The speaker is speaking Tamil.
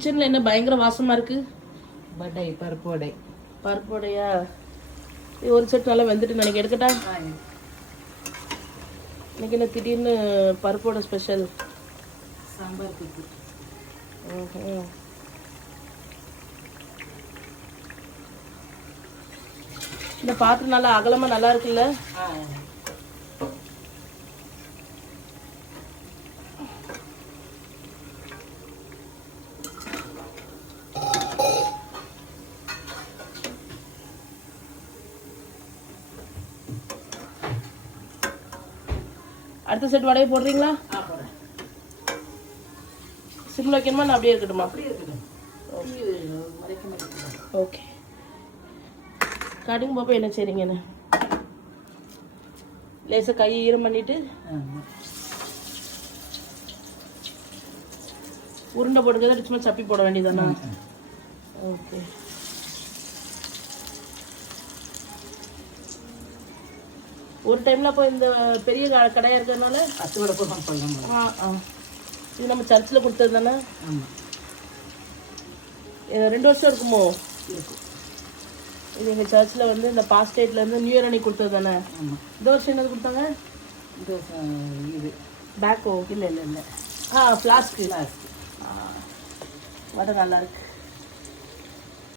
கிச்சன்ல என்ன பயங்கர வாசமா இருக்கு. வடை, பருப்பு வடை. பருப்பு வடையா? ஒரு செட் நல்லா வெந்துட்டு நினைக்க எடுக்கட்டா? இன்னைக்கு என்ன திடீர்னு பருப்போட ஸ்பெஷல்? சாம்பார் கூட்டு. இந்த பாத்திரம் நல்லா அகலமா நல்லா இருக்குல்ல? அடுத்த செட் வடையை போடுறீங்களா? போடுறேன். சிம்ல வைக்கணுமா நான் அப்படியே இருக்கட்டுமா? அப்படியே இருக்கட்டும். ஓகே. கடுகு பாப்பா என்ன செய்றீங்கன்னு லேசா கை ஈரம் பண்ணிட்டு உருண்டை போடுறது சும்மா சப்பி போட வேண்டியதானா? ஓகே. ஒரு டைம்ல அப்போ இந்த பெரிய கடையா இருக்கிறதுனால 10 வடை போடலாம் பண்ணலாம். இது நம்ம சர்ச்சில் கொடுத்தது தானே? ஆமாம். 2 வருஷம் இருக்குமோ? இருக்கும். இது எங்கள் சர்ச்சில் வந்து இந்த பாஸ்டேட்லேருந்து நியூ இயர் அன்னைக்கு கொடுத்தது தானே? ஆமாம். இந்த வருஷம் என்னது கொடுத்தாங்க? இந்த வருஷம் இது பேக்கோ? இல்லை இல்லை இல்லை. ஃப்ளாஸ்க்கு. வடை நல்லா இருக்கு.